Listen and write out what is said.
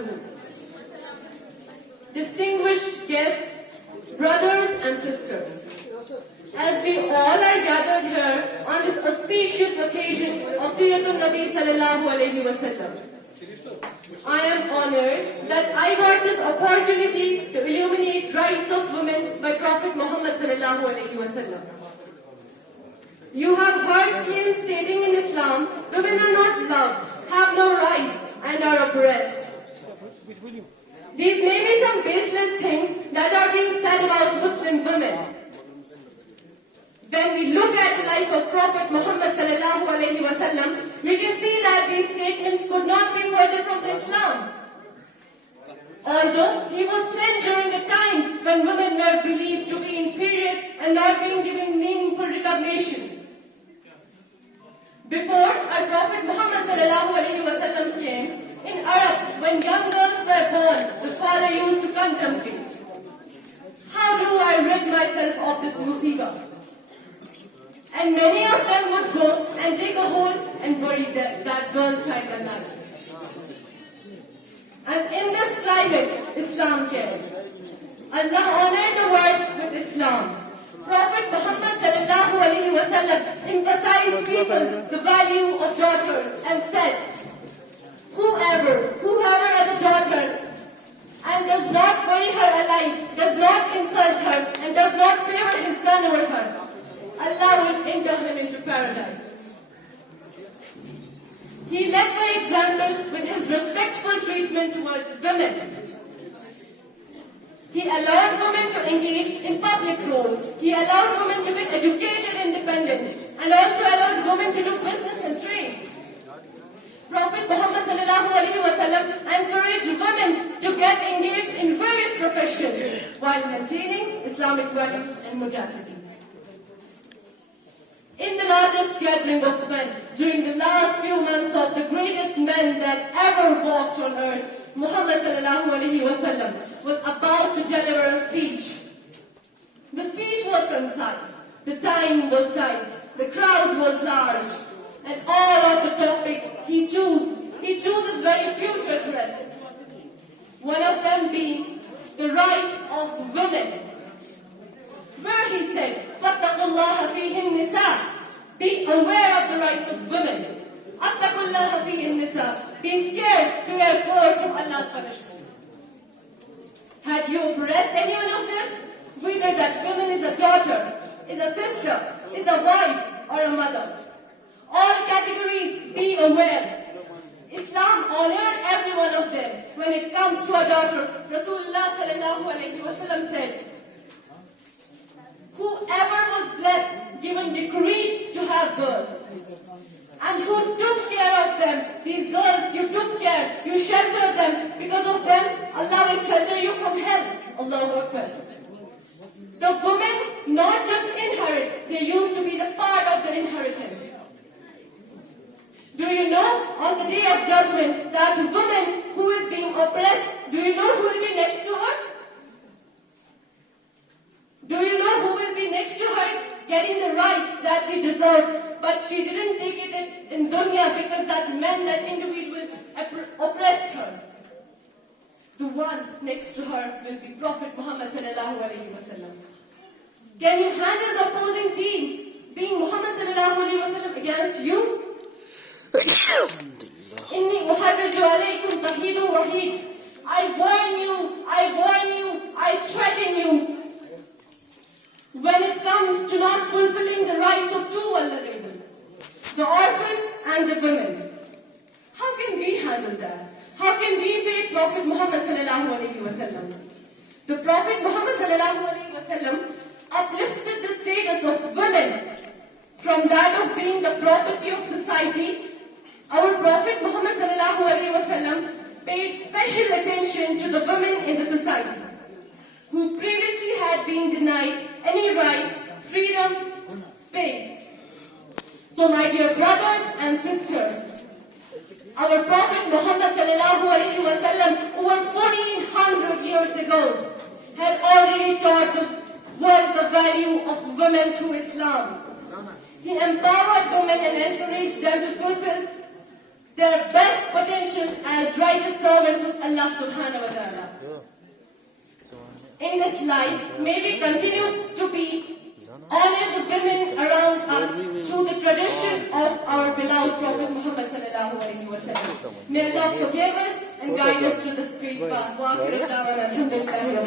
barakatuhu. Distinguished guests, brothers and sisters, as we all are gathered here on this auspicious occasion of Siratul Nabi Sallallahu Alaihi Wasallam, I am honored that I got this opportunity to illuminate rights of women by Prophet Muhammad Sallallahu Alaihi Wasallam. You have heard claims stating in Islam, women are not loved, have no rights, and are oppressed. These may be some baseless things that are being said about Muslim women. When we look at the life of Prophet Muhammad Sallallahu Alaihi Wasallam, we can see that these statements could not be further from the Islam. Although he was sent during a time when women were believed to be inferior and not being given meaningful recognition. Before our Prophet Muhammad Sallallahu Alaihi Wasallam came, in Arab, when young girls were born, the father used to contemplate, how do I rid myself of this musibah? And many of them would go and dig a hole and bury that girl child alive. And in this climate, Islam came. Allah honored the world with Islam. Prophet Muhammad Sallallahu Alaihi Wasallam emphasized people the value of daughters and said, whoever has a daughter and does not bury her alive, does not insult her, and does not favor his son over her, Allah will enter him into paradise. He led by example with his respectful treatment towards women. He allowed women to engage in public roles. He allowed women to get educated and independent, and also allowed women to do business and trade. Prophet Muhammad Sallallahu Alaihi Wasallam encouraged women to get engaged in various professions while maintaining Islamic values and modesty. In the largest gathering of men during the last few months of the greatest men that ever walked on earth, Muhammad Sallallahu Alaihi Wasallam was about to deliver a speech. The speech was concise, the time was tight, the crowd was large, and all of the topics he chooses very few to address. One of them being the rights of women, where he said, وَاتَّقُوا اللَّهَ فِيهِ النِّسَاءِ, be aware of the rights of women. اتَّقُوا اللَّهَ فِيهِ النِّسَاءِ, be scared to fear from Allah's punishment. Had you oppressed any one of them, whether that woman is a daughter, is a sister, is a wife, or a mother, all categories, be aware. Islam honored every one of them. When it comes to a daughter, Rasulullah Sallallahu Alaihi Wasallam said, whoever was blessed, given decree to have girls, and who took care of them, these girls, you took care, you sheltered them, because of them, Allah will shelter you from hell. Allahu Akbar. The women not just inherit, they used to be the part of the inheritance. Do you know, on the day of judgment, that woman who is being oppressed, do you know who will be next to her? Do you know who will be next to her getting the rights that she deserved, but she didn't take it in dunya because that man, that individual oppressed her? The one next to her will be Prophet Muhammad Sallallahu Alaihi Wasallam. Can you handle the opposing team being Muhammad Sallallahu Alaihi Wasallam against you? Inni uharriju alaykum tahidu wahid. I warn you, I threaten you. When it comes to not fulfilling the rights of two vulnerable, the orphan and the women. How can we handle that? How can we face Prophet Muhammad Sallallahu Alaihi Wasallam? The Prophet Muhammad Sallallahu Alaihi Wasallam uplifted the status of women from that of being the property of society. Our Prophet Muhammad Sallallahu Alaihi Wasallam paid special attention to the women in the society who previously had been denied any rights, freedom, space. So my dear brothers and sisters, our Prophet Muhammad Sallallahu Alaihi Wasallam over 1400 years ago had already taught the world the value of women through Islam. He empowered women and encouraged them to fulfill their best potential as righteous servants of Allah subhanahu wa ta'ala. In this light, may we continue to be honor the women around us through the tradition of our beloved Prophet Muhammad sallallahu alaihi wasallam. May Allah forgive us and guide us to the straight path. Wa akhiru da'wana alhamdulillahi rabbil alamin.